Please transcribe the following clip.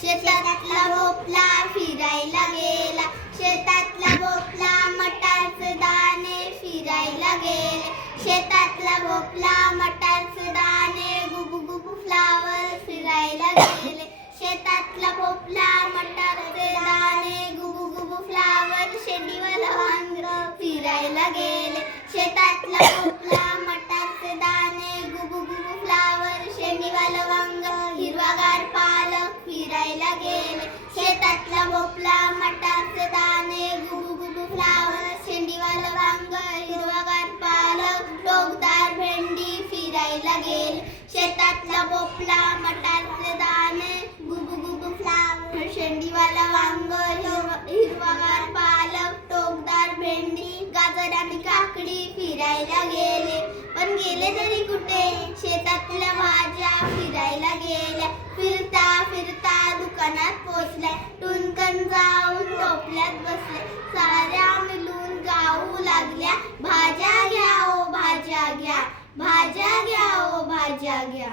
शेतातला भोपळा फिरायला गेला, शेतातला भोपळा मटारचे दाणे फिरायला गेले, शेतातला भोपळा मटारचे दाणे गुबू गुबू फ्लावर फिरायला गेले, शेतातला भोपळा मटारचे दाणे गुबू गुबू फ्लावर शेंडीवाला वांग फिरायला गेले, शेतातला भोपळा मटारचे दाणे गुबू गुबू फ्लावर शेंडीवाला वांग हिरवागार पालक फिरायला गेले, शेतातला भोपळा मटारचे दाणे गुबू गुबू फ्लावर शेंडीवाला वांग हिरवागार पालक टोकदार भेंडी फिरायला गेले, शेतातला भोपळा मटारचे दाणे गुबू गुबू फ्लावर शेंडीवाला वांग हिरवागार पालक टोकदार भेंडी गाजर आणि काकडी फिरायला गेले, पण गेले तरी कुठे शेतातल्या भाज्या फिरायला गेल्या, फिरता फिरता दुकानात पोचल्या, टुनकन जाऊन टोपल्यात बसल्या, साऱ्या मिळून गाऊ लागल्या, भाज्या घ्या ओ भाज्या घ्या, भाज्या घ्या ओ भाज्या घ्या.